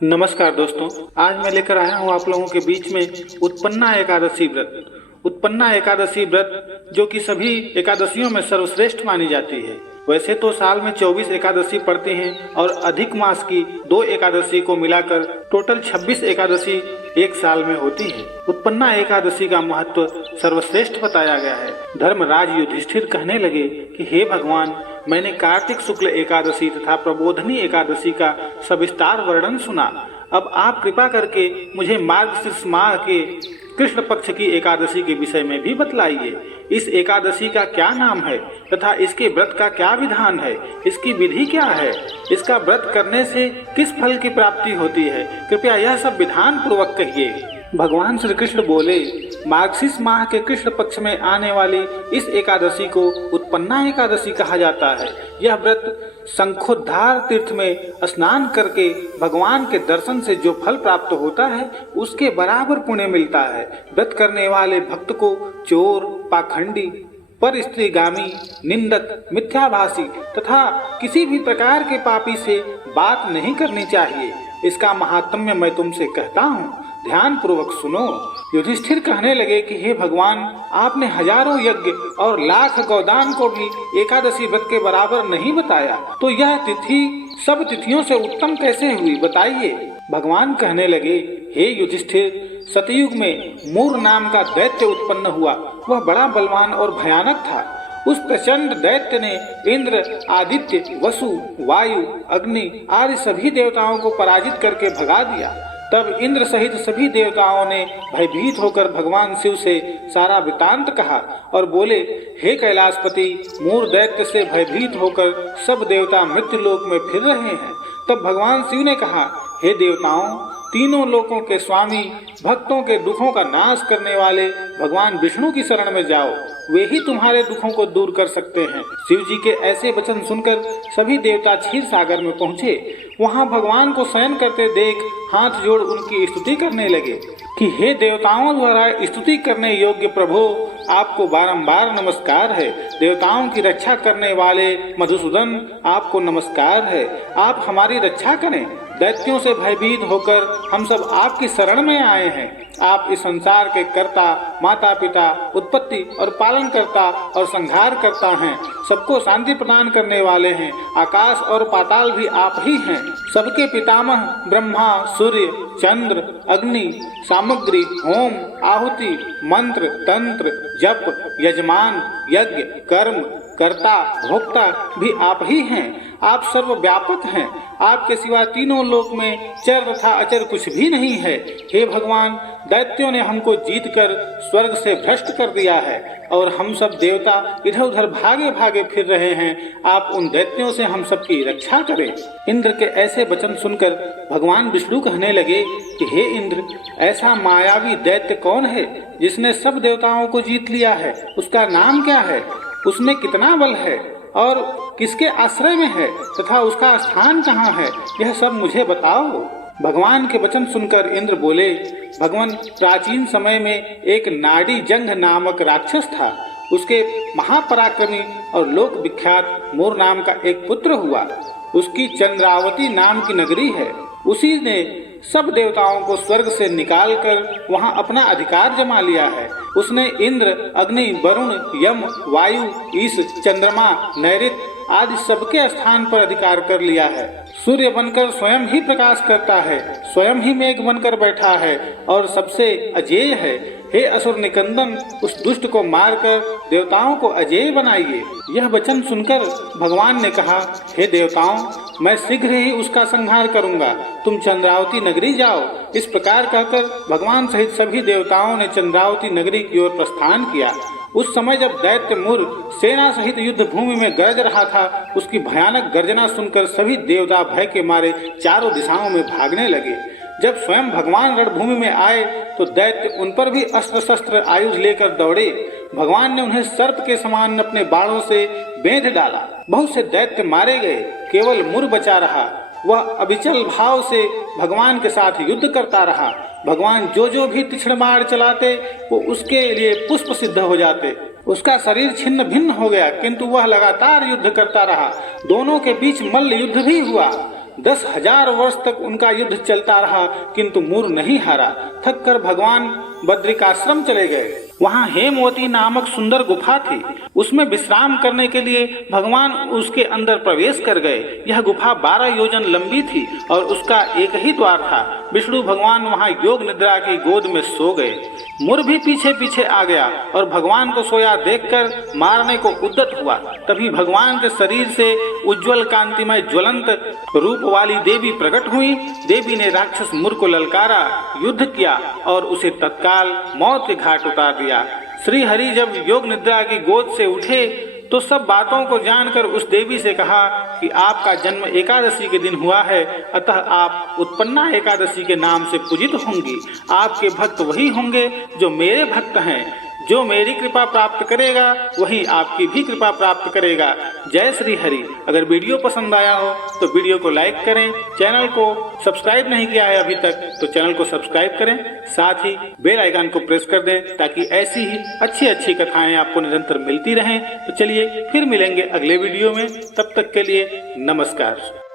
नमस्कार दोस्तों, आज मैं लेकर आया हूँ आप लोगों के बीच में उत्पन्ना एकादशी व्रत। उत्पन्ना एकादशी व्रत जो कि सभी एकादशियों में सर्वश्रेष्ठ मानी जाती है। वैसे तो साल में 24 एकादशी पड़ती हैं और अधिक मास की 2 एकादशी को मिलाकर टोटल 26 एकादशी एक साल में होती है। उत्पन्ना एकादशी का महत्व सर्वश्रेष्ठ बताया गया है। धर्मराज युधिष्ठिर कहने लगे कि हे भगवान, मैंने कार्तिक शुक्ल एकादशी तथा प्रबोधनी एकादशी का सविस्तार वर्णन सुना। अब आप कृपा करके मुझे मार्गशीर्ष माह के कृष्ण पक्ष की एकादशी के विषय में भी बतलाइए। इस एकादशी का क्या नाम है तथा इसके व्रत का क्या विधान है, इसकी विधि क्या है, इसका व्रत करने से किस फल की प्राप्ति होती है, कृपया यह सब विधान पूर्वक कहिए। भगवान श्री कृष्ण बोले, मार्गशीर्ष माह के कृष्ण पक्ष में आने वाली इस एकादशी को उत्पन्ना एकादशी कहा जाता है। यह व्रत शंखोद्धार तीर्थ में स्नान करके भगवान के दर्शन से जो फल प्राप्त होता है उसके बराबर पुण्य मिलता है। व्रत करने वाले भक्त को चोर, पाखंडी, पर स्त्रीगामी, निंदक, मिथ्याभाषी तथा किसी भी प्रकार के पापी से बात नहीं करनी चाहिए। इसका महात्म्य मैं तुमसे कहता हूँ, ध्यान पूर्वक सुनो। युधिष्ठिर कहने लगे कि हे भगवान, आपने हजारों यज्ञ और लाख गौदान को भी एकादशी व्रत के बराबर नहीं बताया, तो यह तिथि सब तिथियों से उत्तम कैसे हुई, बताइए। भगवान कहने लगे, हे युधिष्ठिर, सतयुग में मूर नाम का दैत्य उत्पन्न हुआ। वह बड़ा बलवान और भयानक था। उस प्रचंड दैत्य ने इंद्र, आदित्य, वसु, वायु, अग्नि आदि सभी देवताओं को पराजित करके भगा दिया। तब इंद्र सहित सभी देवताओं ने भयभीत होकर भगवान शिव से सारा वृतांत कहा और बोले, हे कैलाशपति, मूर दैत्य से भयभीत होकर सब देवता मृत्युलोक में फिर रहे हैं। तब भगवान शिव ने कहा, हे देवताओं, तीनों लोकों के स्वामी, भक्तों के दुखों का नाश करने वाले भगवान विष्णु की शरण में जाओ, वे ही तुम्हारे दुखों को दूर कर सकते हैं। शिव जी के ऐसे वचन सुनकर सभी देवता क्षीर सागर में पहुँचे। वहाँ भगवान को शयन करते देख हाथ जोड़ उनकी स्तुति करने लगे कि हे देवताओं द्वारा स्तुति करने योग्य प्रभु, आपको बारंबार नमस्कार है। देवताओं की रक्षा करने वाले मधुसूदन, आपको नमस्कार है। आप हमारी रक्षा करें। दैत्यों से भयभीत होकर हम सब आपकी शरण में आए हैं। आप इस संसार के कर्ता, माता पिता, उत्पत्ति और पालन करता और संहार करता हैं। सबको शांति प्रदान करने वाले हैं। आकाश और पाताल भी आप ही हैं। सबके पितामह ब्रह्मा, सूर्य, चंद्र, अग्नि, सामग्री, होम, आहुति, मंत्र, तंत्र, जप, यजमान, यज्ञ, कर्म, कर्ता, भोक्ता भी आप ही हैं। आप सर्वव्यापक हैं। आपके सिवा तीनों लोक में चर तथा अचर कुछ भी नहीं है। हे भगवान, दैत्यों ने हमको जीतकर स्वर्ग से भ्रष्ट कर दिया है और हम सब देवता इधर उधर भागे भागे फिर रहे हैं। आप उन दैत्यों से हम सबकी रक्षा करें। इंद्र के ऐसे वचन सुनकर भगवान विष्णु कहने लगे कि हे इंद्र, ऐसा मायावी दैत्य कौन है जिसने सब देवताओं को जीत लिया है? उसका नाम क्या है? उसमें कितना बल है और किसके आश्रय में है तथा उसका स्थान कहाँ है? यह सब मुझे बताओ। भगवान के वचन सुनकर इंद्र बोले, भगवान, प्राचीन समय में एक नाड़ी जंघ नामक राक्षस था। उसके महापराक्रमी और लोक विख्यात मूर नाम का एक पुत्र हुआ। उसकी चंद्रावती नाम की नगरी है। उसी ने सब देवताओं को स्वर्ग से निकालकर वहां अपना अधिकार जमा लिया है। उसने इंद्र, अग्नि, वरुण, यम, वायु, ईश, चंद्रमा, नैऋत्य आदि सबके स्थान पर अधिकार कर लिया है। सूर्य बनकर स्वयं ही प्रकाश करता है, स्वयं ही मेघ बनकर बैठा है और सबसे अजेय है। हे असुर निकंदन, उस दुष्ट को मारकर देवताओं को अजेय बनाइए। यह वचन सुनकर भगवान ने कहा, हे देवताओं, मैं शीघ्र ही उसका संहार करूंगा। तुम चंद्रावती नगरी जाओ। इस प्रकार कहकर भगवान सहित सभी देवताओं ने चंद्रावती नगरी की ओर प्रस्थान किया। उस समय जब दैत्य मूर सेना सहित युद्ध भूमि में गरज रहा था, उसकी भयानक गर्जना सुनकर सभी देवता भय के मारे चारों दिशाओं में भागने लगे। जब स्वयं भगवान रणभूमि में आए तो दैत्य उन पर भी अस्त्र शस्त्र आयुध लेकर दौड़े। भगवान ने उन्हें सर्प के समान अपने बाणों से बेंध डाला। बहुत से दैत्य मारे गए, केवल मूर बचा रहा। वह अविचल भाव से भगवान के साथ युद्ध करता रहा। भगवान जो भी तीक्ष्ण बाण चलाते वो उसके लिए पुष्प सिद्ध हो जाते। उसका शरीर छिन्न भिन्न हो गया, किंतु वह लगातार युद्ध करता रहा। दोनों के बीच मल्ल युद्ध भी हुआ। 10,000 वर्ष तक उनका युद्ध चलता रहा, किंतु मूर नहीं हारा। थक कर भगवान बद्रिकाश्रम चले गए। वहाँ हेमवती नामक सुंदर गुफा थी। उसमें विश्राम करने के लिए भगवान उसके अंदर प्रवेश कर गए। यह गुफा 12 योजन लंबी थी और उसका एक ही द्वार था। विष्णु भगवान वहाँ योग निद्रा की गोद में सो गए। मुर भी पीछे पीछे आ गया और भगवान को सोया देखकर मारने को उद्यत हुआ। तभी भगवान के शरीर से उज्जवल कांतिमय ज्वलंत रूप वाली देवी प्रकट हुई। देवी ने राक्षस मुर को ललकारा, युद्ध किया और उसे तत्काल मौत के घाट उतार दिया। श्री हरि जब योग निद्रा की गोद से उठे तो सब बातों को जानकर उस देवी से कहा कि आपका जन्म एकादशी के दिन हुआ है, अतः आप उत्पन्ना एकादशी के नाम से पूजित होंगी। आपके भक्त वही होंगे जो मेरे भक्त हैं। जो मेरी कृपा प्राप्त करेगा वही आपकी भी कृपा प्राप्त करेगा। जय श्री हरि। अगर वीडियो पसंद आया हो तो वीडियो को लाइक करें। चैनल को सब्सक्राइब नहीं किया है अभी तक तो चैनल को सब्सक्राइब करें। साथ ही बेल आइकन को प्रेस कर दें ताकि ऐसी ही अच्छी अच्छी कथाएं आपको निरंतर मिलती रहें। तो चलिए फिर मिलेंगे अगले वीडियो में। तब तक के लिए नमस्कार।